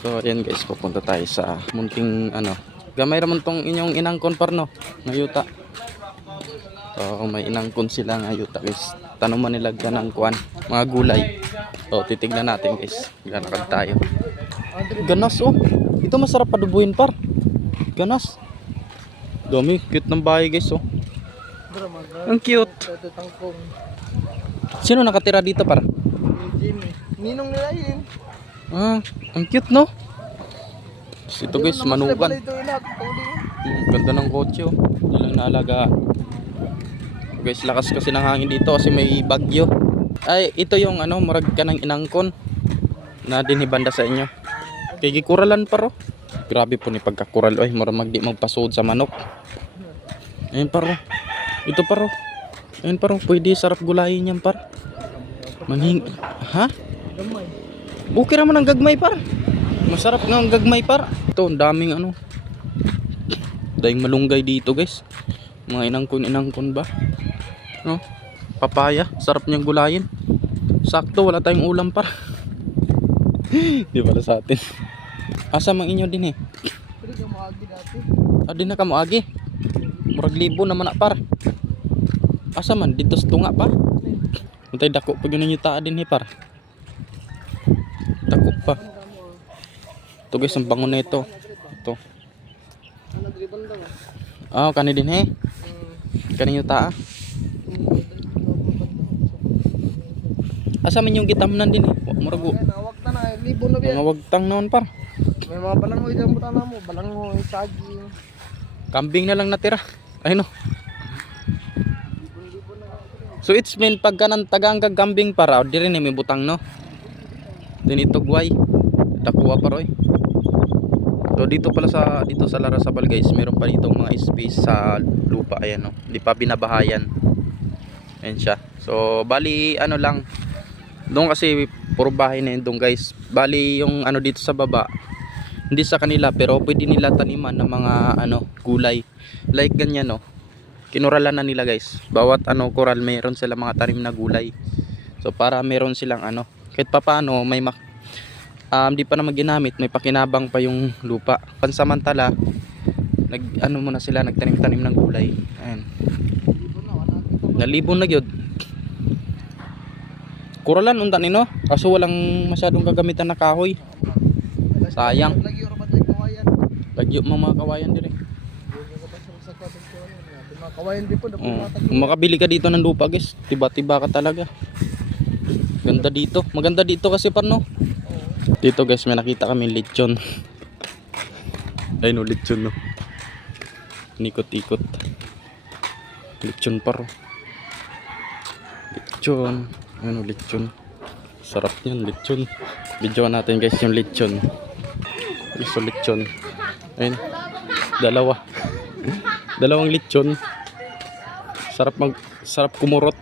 So ayan guys, pupunta tayo sa munting ano. Gamay ramon tong inyong inangkon par no, ngayuta. So kung may inangkon sila ngayuta guys, tanuman nila ganang kuan, mga gulay. So titignan natin guys, lalakad tayo. Ganas oh, ito masarap padubuin par. Ganas. Dami, cute ng bahay guys oh. Ang cute. Sino nakatira dito par? Jimmy. Ninong nila yun. Ah, ang cute no? Ito guys, manukan. Ganda ng kotse oh. Hindi lang naalagaan. Guys, lakas kasi ng hangin dito kasi may bagyo. Ay, ito yung ano, marag ka ng inangkon na dinhibanda sa inyo. Kikikuralan paro. Grabe po ni pagkakural. Ay, marag magdi magpasod sa manok. Ayun paro. Ito paro. Ayun paro, pwede sarap gulayin yan par. Manhing, ha? Gamay. Okay naman ang gagmay par. Masarap nga ang gagmay par. Ito, ang daming ano. Daing malunggay dito guys. Mga inangkon ba? No? Papaya, sarap niyang gulayin. Sakto, wala tayong ulam par. Di pala sa atin. Asa mang inyo din eh? Pwede ka maagi dati. Di na ka mo agi. Murag libo naman na par. Asa man, dito sa tunga par. Untay dako pag yun ang yutaan din eh par. Dako pa. Ito guys, ang bango na ito. Ito. Ah, kani din eh. Kani yuta. Asa man yung gitamnan din eh. Murago. Nawag ta na, libo na biyan. Mga wagtang naon par. May mga balangoy dyan buta na mo. Balangoy, saging. Kambing na lang natira. Ay no. So it's mean pagka nang tagang kambing para di rin may butang no. Dinito guway. Takuha paroy. So dito pala sa Larasabal guys, meron pa dito mga space sa lupa ayan no. Hindi pa binabahayan. Ayan siya. So bali ano lang. Doon kasi puro bahay na yun doon guys. Bali yung ano dito sa baba. Hindi sa kanila pero pwede nila taniman ng mga ano gulay. Like ganyan no. Kinuralan na nila guys. Bawat ano koral mayroon sila mga tanim na gulay. So para meron silang ano kahit papaano may di pa naman ginamit, may pakinabang pa yung lupa. Pansamantala nag ano muna sila nagtanim-tanim ng gulay. Ayan. Nalibon na gyud. Kuralan unta nino kaso walang masyadong gagamitan na kahoy. Sayang. Lagyo mga kawayan dire. Kawayan din po. Kung makabili ka dito ng lupa guys, tiba-tiba ka talaga. Ganda dito. Maganda dito kasi parno. Dito guys, may nakita kami lechon. Ay no, lechon no. Nikot-ikot. Lechon paro. Lechon. Ano lechon. Sarap yan, lechon. Videoan natin guys yung lechon. Iso lechon. Ayun. Dalawang lechon. Sarap kumurot.